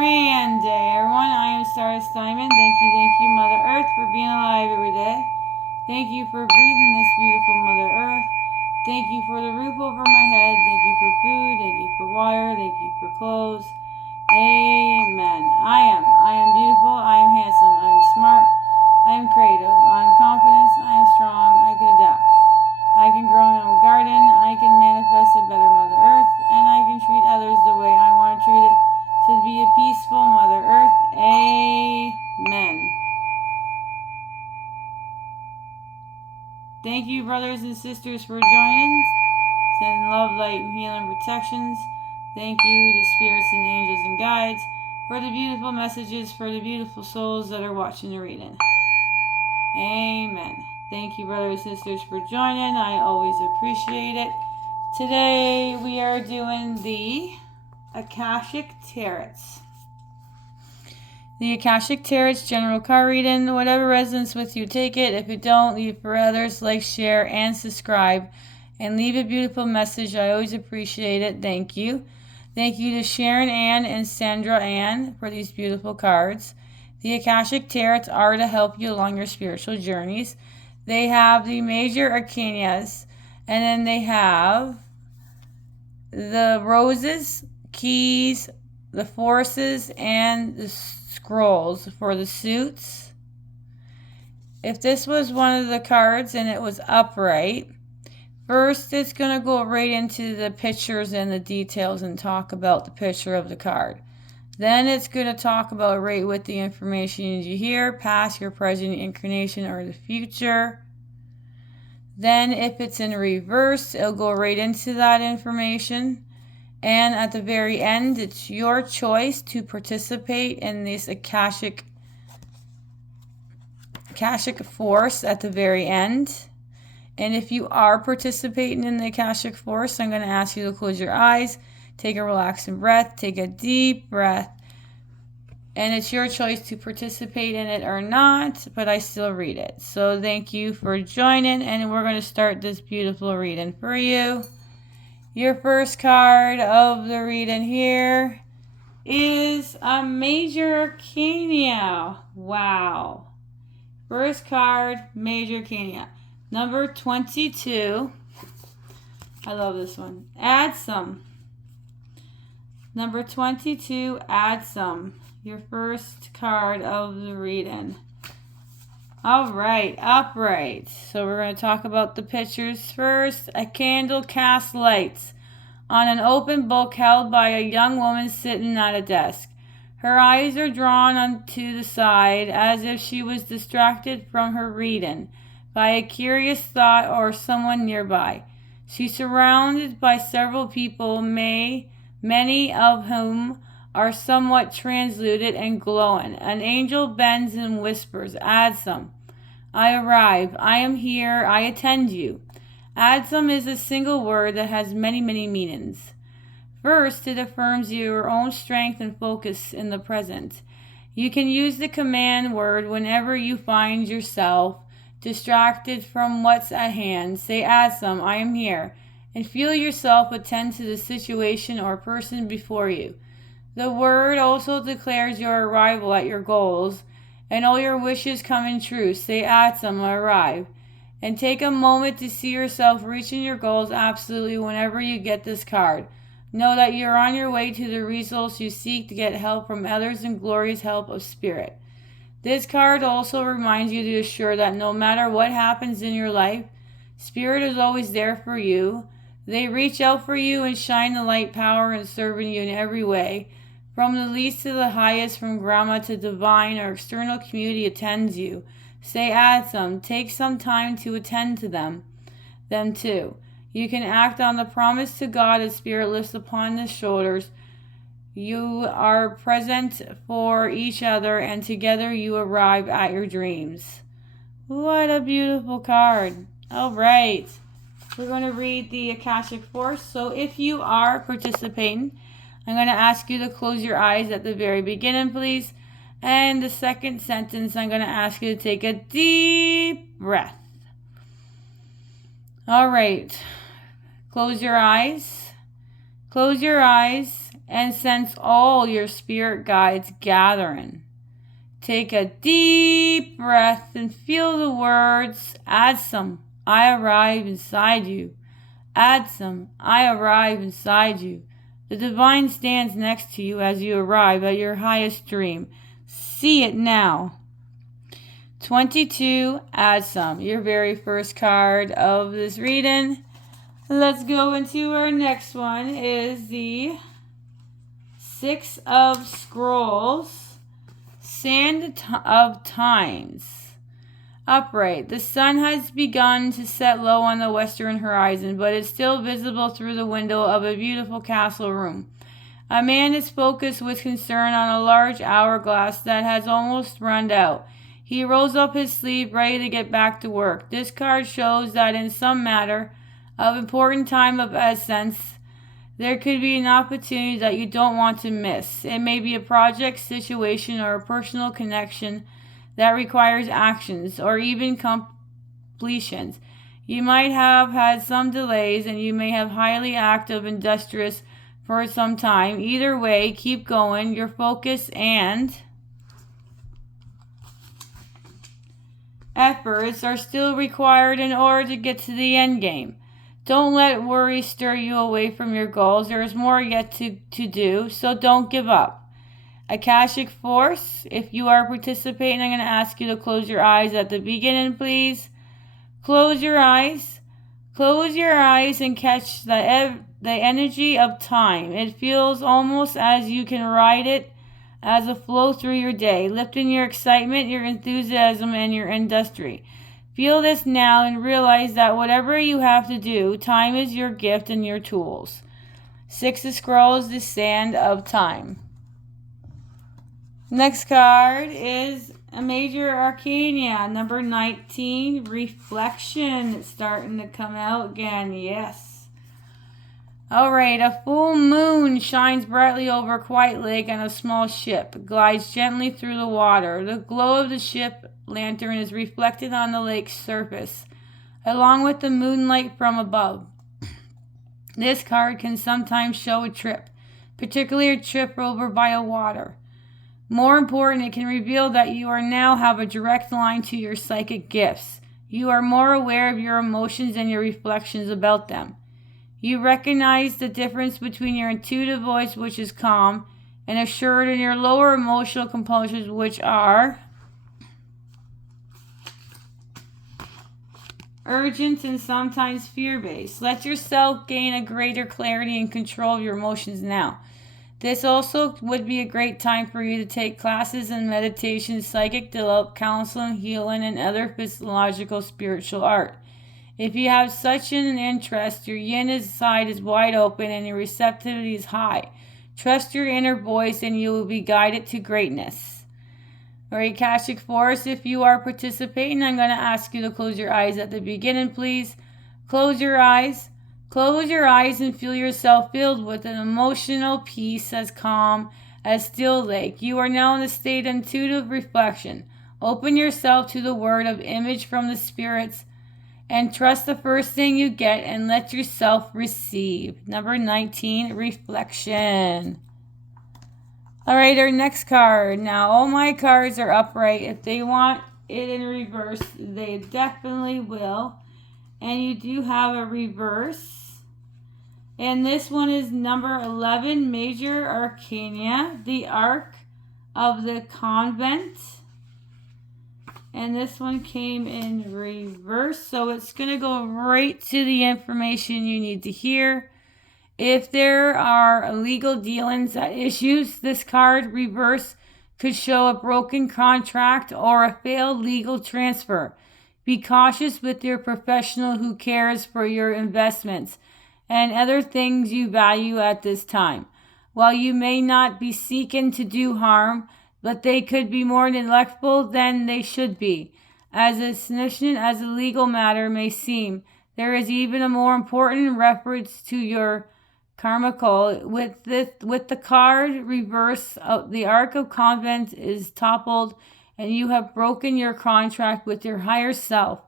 grand day, everyone. I am Stardust Diamond. Thank you, Mother Earth, for being alive every day. Thank you for breathing this beautiful Mother Earth. Thank you for the roof over my head. Thank you for food. Thank you for water. Thank you for clothes. Amen. I am beautiful. I am handsome. I am smart. I am creative. I am confident. I am strong. I can adapt. I can grow my own garden. I can manifest a better Mother Earth. And I can treat others the way I want to treat it. So to be a peaceful Mother Earth. Amen. Thank you, brothers and sisters, for joining. Sending love, light, and healing protections. Thank you to spirits and angels and guides for the beautiful messages for the beautiful souls that are watching the reading. Amen. Thank you, brothers and sisters, for joining. I always appreciate it. Today we are doing the Akashic Tarot. The Akashic Tarot general card reading. Whatever resonates with you, take it. If you don't, leave for others. Like, share, and subscribe. And leave a beautiful message. I always appreciate it. Thank you. Thank you to Sharon Ann and Sandra Ann for these beautiful cards. The Akashic Tarots are to help you along your spiritual journeys. They have the major arcanas, and then they have the roses, keys, the forces, and the scrolls for the suits. If this was one of the cards and it was upright, first it's going to go right into the pictures and the details and talk about the picture of the card. Then it's going to talk about right with the information you hear, past, your present, incarnation, or the future. Then if it's in reverse, it'll go right into that information. And at the very end, it's your choice to participate in this Akashic force at the very end. And if you are participating in the Akashic force, I'm going to ask you to close your eyes, take a relaxing breath, take a deep breath. And it's your choice to participate in it or not, but I still read it. So thank you for joining, and we're going to start this beautiful reading for you. Your first card of the reading here is a major arcana. Wow. First card, major arcana. Number 22. I love this one. Add some. Number 22, add some. Your first card of the reading. All right, upright. So we're going to talk about the pictures first. A candle casts lights on an open book held by a young woman sitting at a desk. Her eyes are drawn onto the side as if she was distracted from her reading by a curious thought or someone nearby. She's surrounded by several people, many of whom are somewhat translucent and glowing. An angel bends and whispers, "Add some. I arrive. I am here. I attend you." Add some is a single word that has many meanings. First, it affirms your own strength and focus in the present. You can use the command word whenever you find yourself distracted from what's at hand. Say, "Add some. I am here." And feel yourself attend to the situation or person before you. The word also declares your arrival at your goals and all your wishes coming true. Say, "Add some, I arrive." And take a moment to see yourself reaching your goals absolutely whenever you get this card. Know that you're on your way to the results you seek to get help from others and glorious help of spirit. This card also reminds you to assure that no matter what happens in your life, spirit is always there for you. They reach out for you and shine the light power and serving you in every way. From the least to the highest, from grandma to divine or external community attends you. Say, "Add some." Take some time to attend to them too. You can act on the promise to God as spirit lifts upon the shoulders. You are present for each other, and together you arrive at your dreams. What a beautiful card. All right. We're going to read the Akashic Force. So if you are participating, I'm going to ask you to close your eyes at the very beginning, please. And the second sentence, I'm going to ask you to take a deep breath. All right. Close your eyes. Close your eyes and sense all your spirit guides gathering. Take a deep breath and feel the words. Add some, I arrive inside you. Add some, I arrive inside you. The divine stands next to you as you arrive at your highest dream. See it now. 22, add some. Your very first card of this reading. Let's go into our next one is the Six of Scrolls, Sand of Times. Upright. The sun has begun to set low on the western horizon, but is still visible through the window of a beautiful castle room. A man is focused with concern on a large hourglass that has almost run out. He rolls up his sleeve, ready to get back to work. This card shows that in some matter of important time of essence, there could be an opportunity that you don't want to miss. It may be a project, situation, or a personal connection that requires actions or even completions. You might have had some delays and you may have highly active, industrious for some time. Either way, keep going. Your focus and efforts are still required in order to get to the end game. Don't let worry stir you away from your goals. There is more yet to do, so don't give up. Akashic Force, if you are participating, I'm going to ask you to close your eyes at the beginning, please. Close your eyes. Close your eyes and catch the energy of time. It feels almost as you can ride it as a flow through your day, lifting your excitement, your enthusiasm, and your industry. Feel this now and realize that whatever you have to do, time is your gift and your tools. Six of Scrolls, the Sand of Time. Next card is a Major Arcana, number 19, Reflection. It's starting to come out again, yes. Alright, a full moon shines brightly over a quiet lake on a small ship. It glides gently through the water. The glow of the ship lantern is reflected on the lake's surface, along with the moonlight from above. This card can sometimes show a trip, particularly a trip over via water. More important, it can reveal that you are now have a direct line to your psychic gifts. You are more aware of your emotions and your reflections about them. You recognize the difference between your intuitive voice, which is calm and assured, and your lower emotional compulsions, which are urgent and sometimes fear-based. Let yourself gain a greater clarity and control of your emotions now. This also would be a great time for you to take classes in meditation, psychic development, counseling, healing, and other physiological spiritual art. If you have such an interest, your yin side is wide open and your receptivity is high. Trust your inner voice and you will be guided to greatness. Alright, Akashic Force, if you are participating, I'm going to ask you to close your eyes at the beginning, please. Close your eyes. Close your eyes and feel yourself filled with an emotional peace as calm as still lake. You are now in a state of intuitive reflection. Open yourself to the word of image from the spirits and trust the first thing you get and let yourself receive. Number 19, Reflection. Alright, our next card. Now, all my cards are upright. If they want it in reverse, they definitely will. And you do have a reverse. And this one is number 11, Major Arcana, the Ark of the Convent. And this one came in reverse, so it's going to go right to the information you need to hear. If there are illegal dealings at issues, this card reverse could show a broken contract or a failed legal transfer. Be cautious with your professional who cares for your investments and other things you value at this time. While you may not be seeking to do harm, but they could be more neglectful than they should be. As significant as a legal matter may seem, there is even a more important reference to your karmical. With the card reverse, the Ark of Convent is toppled, and you have broken your contract with your higher self.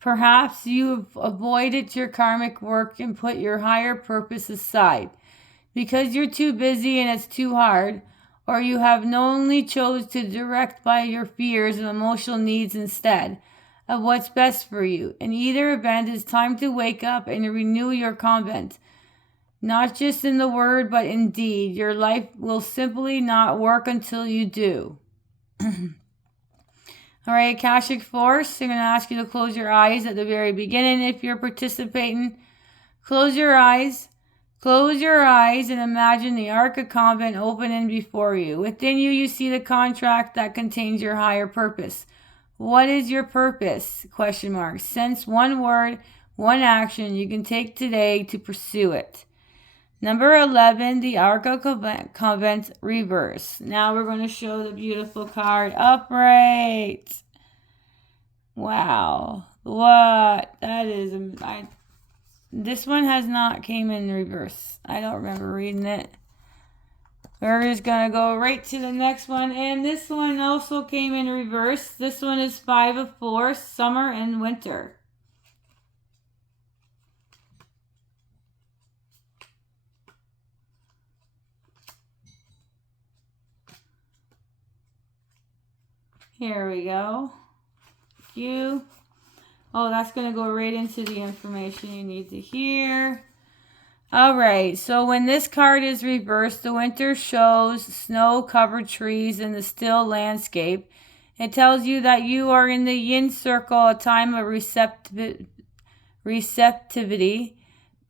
Perhaps you've avoided your karmic work and put your higher purpose aside. because you're too busy and it's too hard, or you have knowingly chose to direct by your fears and emotional needs instead of what's best for you. In either event, it's time to wake up and renew your convent. Not just in the word, but in deed. Your life will simply not work until you do. All right, Akashic Force, I'm going to ask you to close your eyes at the very beginning. If you're participating, close your eyes. Close your eyes and imagine the Ark of Convent opening before you. Within you, you see the contract that contains your higher purpose. What is your purpose? Question mark. Sense one word, one action you can take today to pursue it. Number 11, the Ark of Convent reverse. Now we're going to show the beautiful card upright. Wow. What? That is... this one has not came in reverse. I don't remember reading it. We're just going to go right to the next one. And this one also came in reverse. This one is 5 of 4, summer and winter. Here we go. Thank you. Oh, that's going to go right into the information you need to hear. All right, so when this card is reversed, the winter shows snow-covered trees in the still landscape. It tells you that you are in the yin circle, a time of receptivity,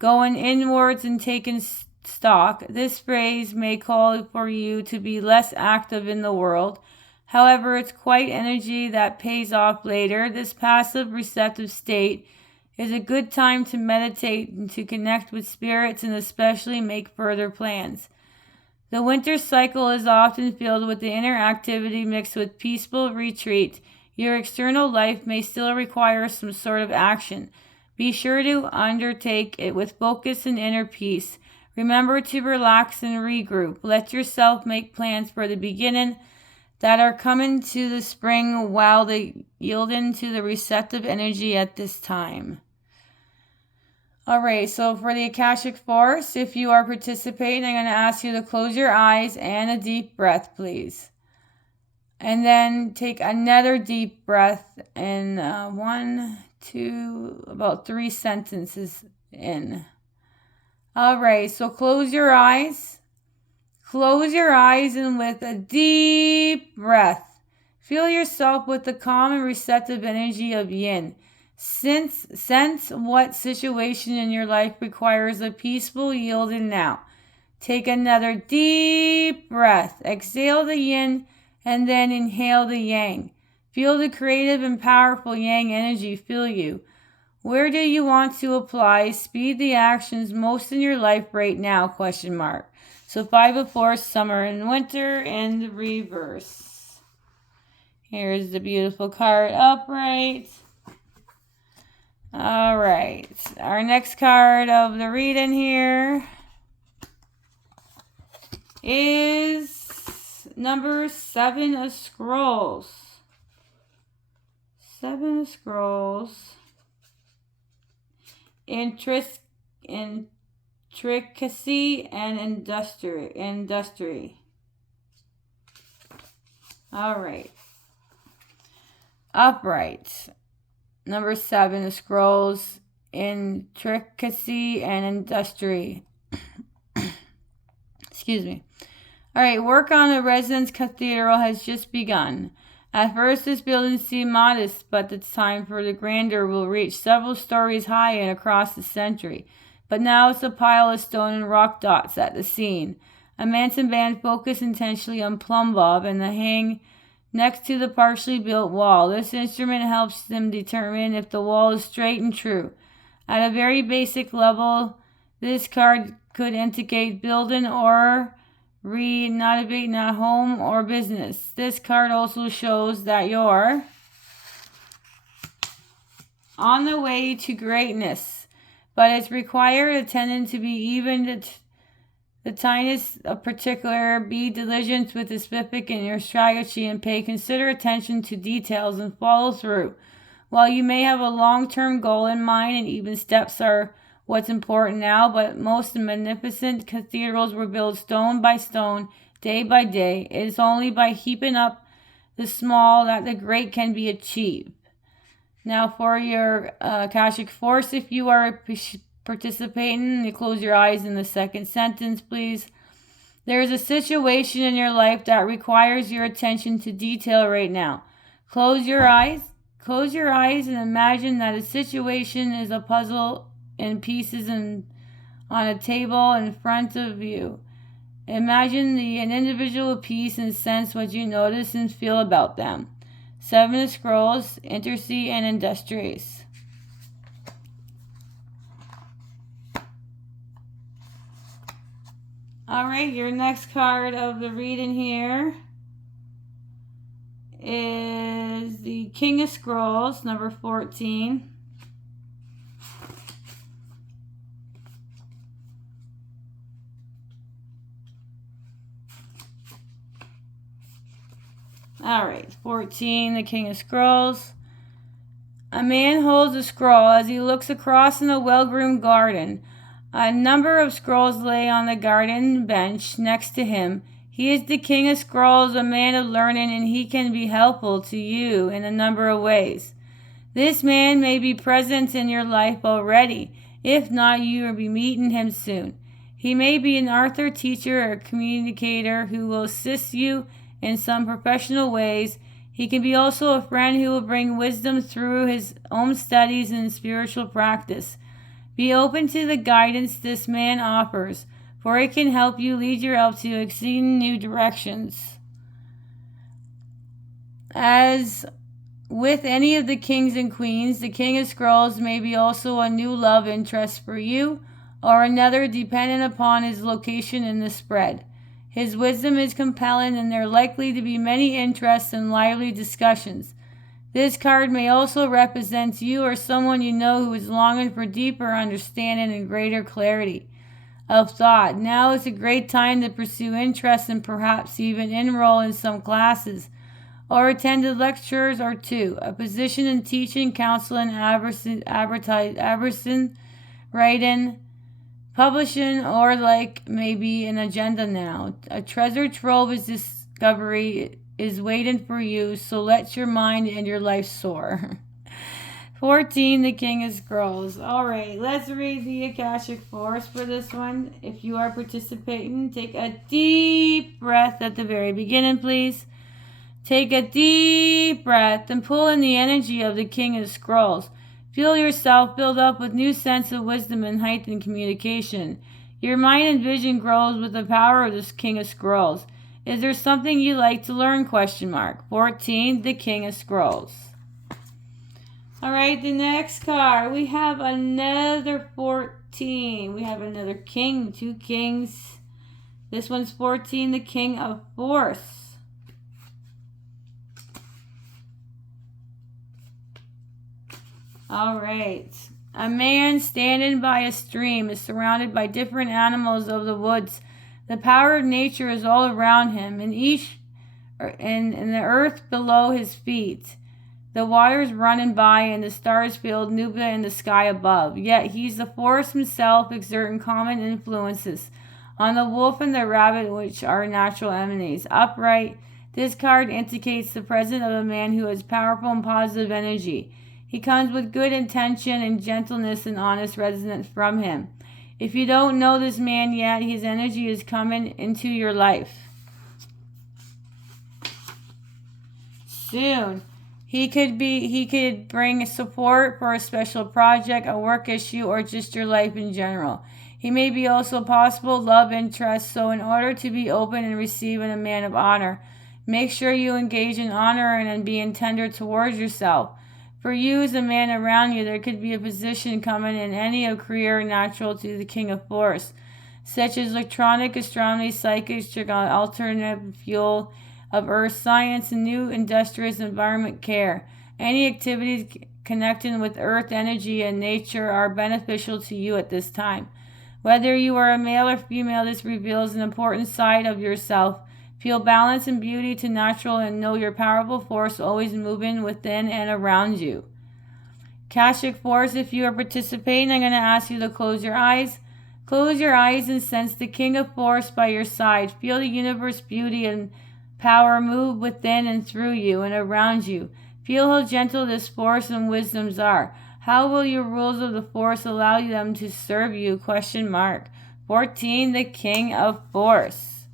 going inwards and taking stock. This phrase may call for you to be less active in the world. However, it's quite energy that pays off later. This passive receptive state is a good time to meditate and to connect with spirits and especially make further plans. The winter cycle is often filled with the inner activity mixed with peaceful retreat. Your external life may still require some sort of action. Be sure to undertake it with focus and inner peace. Remember to relax and regroup. Let yourself make plans for the beginning that are coming to the spring while they yield into the receptive energy at this time. All right, so for the Akashic Force, if you are participating, I'm going to ask you to close your eyes and a deep breath, please. And then take another deep breath in 1, 2, about 3 sentences in. All right, so close your eyes. Close your eyes and with a deep breath, feel yourself with the calm and receptive energy of yin. Sense what situation in your life requires a peaceful yielding now. Take another deep breath. Exhale the yin and then inhale the yang. Feel the creative and powerful yang energy fill you. Where do you want to apply? Speed the actions most in your life right now? Question mark. So 5 of 4, summer and winter, and reverse. Here's the beautiful card upright. All right. Our next card of the reading here is number 7 of scrolls. 7 of scrolls. Intricacy and industry. All right. Upright. Number 7 of scrolls. Intricacy and industry. Excuse me. All right. Work on the residence cathedral has just begun. At first, this building seemed modest, but the time for the grandeur will reach several stories high and across the century. But now it's a pile of stone and rock dots at the scene. A Manson band focused intentionally on plumb bob and the hang next to the partially built wall. This instrument helps them determine if the wall is straight and true. At a very basic level, this card could indicate building or renovating a home or business. This card also shows that you're on the way to greatness. But it's required attention to be even the tiniest of particular. Be diligent with the specific in your strategy and consider attention to details and follow through. While you may have a long-term goal in mind and even steps are what's important now, but most magnificent cathedrals were built stone by stone, day by day. It is only by heaping up the small that the great can be achieved. Now for your Akashic Force, if you are participating, you close your eyes in the second sentence, please. There is a situation in your life that requires your attention to detail right now. Close your eyes. Close your eyes and imagine that a situation is a puzzle in pieces on a table in front of you. Imagine an individual piece and sense what you notice and feel about them. Seven of Scrolls, Intercede, and Industrious. Alright, your next card of the reading here is the King of Scrolls, number 14. Alright, 14, the King of Scrolls. A man holds a scroll as he looks across in a well-groomed garden. A number of scrolls lay on the garden bench next to him. He is the King of Scrolls, a man of learning, and he can be helpful to you in a number of ways. This man may be present in your life already. If not, you will be meeting him soon. He may be an author, teacher, or communicator who will assist you in some professional ways. He can be also a friend who will bring wisdom through his own studies and spiritual practice. Be open to the guidance this man offers, for it can help you lead your help to exceeding new directions. As with any of the kings and queens, the King of Scrolls may be also a new love interest for you, or another dependent upon his location in the spread. His wisdom is compelling, and there are likely to be many interests and lively discussions. This card may also represent you or someone you know who is longing for deeper understanding and greater clarity of thought. Now is a great time to pursue interests and perhaps even enroll in some classes or attend a lectures or two. A position in teaching, counseling, advertising, writing, publishing, or maybe an agenda now. A treasure trove of discovery is waiting for you, so let your mind and your life soar. 14, the King of Scrolls. Alright, let's read the Akashic Force for this one. If you are participating, take a deep breath at the very beginning, please. Take a deep breath and pull in the energy of the King of Scrolls. Feel yourself build up with new sense of wisdom and heightened communication. Your mind and vision grows with the power of this King of Scrolls. Is there something you like to learn? 14, the King of Scrolls. Alright, the next card. We have another 14. We have another king, two kings. This one's 14, the King of Force. Alright. A man standing by a stream is surrounded by different animals of the woods. The power of nature is all around him, and the earth below his feet. The waters running by, and the stars filled nebula in the sky above. Yet he's the forest himself, exerting common influences on the wolf and the rabbit, which are natural enemies. Upright, this card indicates the presence of a man who has powerful and positive energy. He comes with good intention and gentleness and honest resonance from him. If you don't know this man yet, his energy is coming into your life soon. He could bring support for a special project, a work issue, or just your life in general. He may be also possible love interest, so in order to be open and receiving a man of honor, make sure you engage in honor and in being tender towards yourself. For you as a man around you, there could be a position coming in any of career natural to the King of Force, such as electronic, astronomy, psychic, alternative fuel of earth science, and new industrious environment care. Any activities connecting with earth energy and nature are beneficial to you at this time. Whether you are a male or female, this reveals an important side of yourself. Feel balance and beauty to natural and know your powerful force always moving within and around you. Akashic Force, if you are participating, I'm going to ask you to close your eyes. Close your eyes and sense the King of Force by your side. Feel the universe beauty and power move within and through you and around you. Feel how gentle this force and wisdoms are. How will your rules of the force allow them to serve you? 14, the King of Force.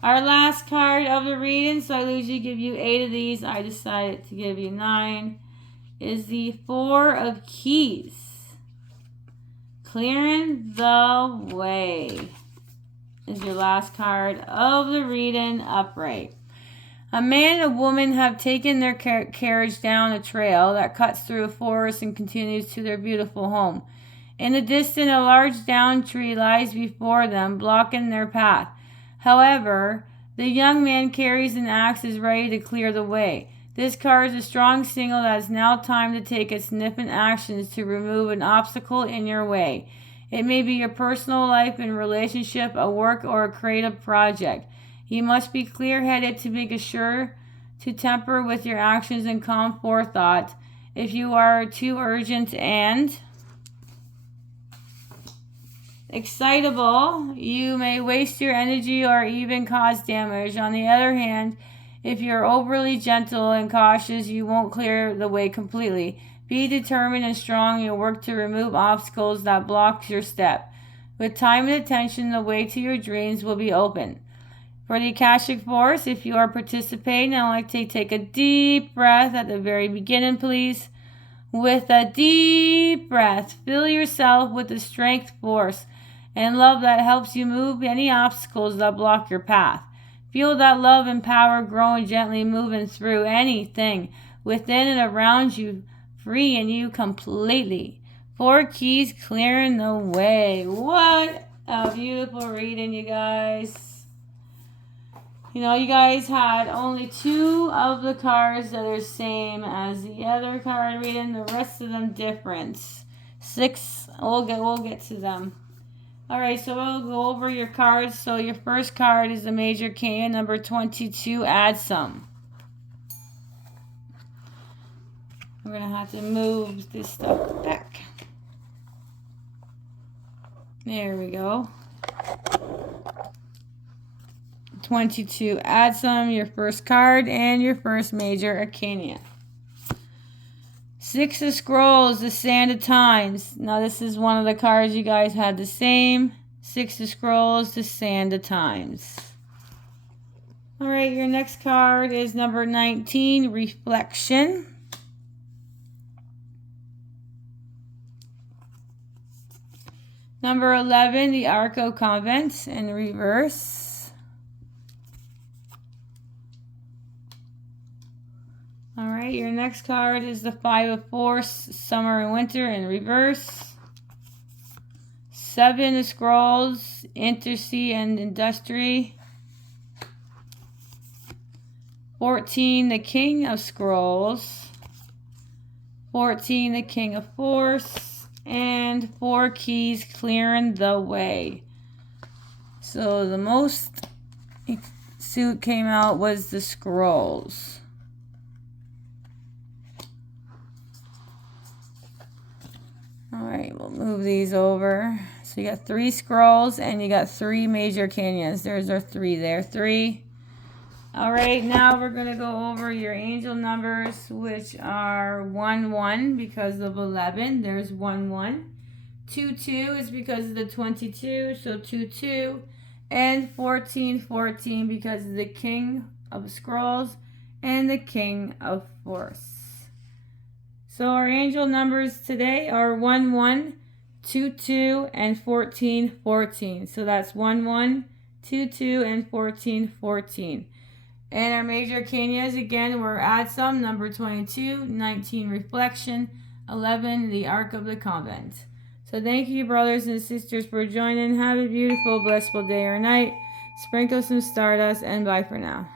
Our last card of the reading, so I usually give you 8 of these. I decided to give you 9, is the 4 of Keys. Clearing the way is your last card of the reading, upright. A man and a woman have taken their carriage down a trail that cuts through a forest and continues to their beautiful home. In the distance, a large downed tree lies before them, blocking their path. However, the young man carries an axe and is ready to clear the way. This card is a strong signal that it's now time to take significant actions to remove an obstacle in your way. It may be your personal life and relationship, a work, or a creative project. You must be clear-headed to make sure to temper with your actions and calm forethought. If you are too urgent and excitable, you may waste your energy or even cause damage. On the other hand, if you're overly gentle and cautious, you won't clear the way completely. Be determined and strong in your work to remove obstacles that block your step. With time and attention, the way to your dreams will be open. For the Akashic Force, if you are participating, I'd like to take a deep breath at the very beginning, please. With a deep breath, fill yourself with the strength, force, and love that helps you move any obstacles that block your path. Feel that love and power growing gently, moving through anything within and around you, freeing you completely. 4 keys clearing the way. What a beautiful reading, you guys. You know, you guys had only 2 of the cards that are same as the other card reading. The rest of them different. 6. We'll get to them. All right, so we'll go over your cards. So your first card is the Major Arcana, number 22. Add some. We're gonna have to move this stuff back. There we go. 22. Add some, your first card, and your first Major Arcana. 6 of Scrolls, the Sand of Times. Now this is one of the cards you guys had the same. 6 of Scrolls, the Sand of Times. Alright, your next card is number 19, Reflection. Number 11, the Ark of Convent in reverse. Alright, your next card is the 5 of Force, Summer and Winter in reverse. 7 of Scrolls, Intersea and Industry. 14, the King of Scrolls. 14, the King of Force. And 4 keys clearing the way. So the most suit came out was the Scrolls. Alright, we'll move these over. So you got 3 Scrolls and you got 3 Major Arcanas. There's our 3 there. 3. Alright, now we're going to go over your angel numbers, which are 1-1 because of 11. There's 1-1. 2-2 is because of the 22, so 2-2. And 14-14 because of the King of Scrolls and the King of Force. So our angel numbers today are 1-1, 2-2, and 14-14. So that's 1-1, 2-2, and 14-14. And our Major Arcanas, again, were add some, number 22, 19, Reflection, 11, the Ark of the Convent. So thank you, brothers and sisters, for joining. Have a beautiful, blissful day or night. Sprinkle some stardust, and bye for now.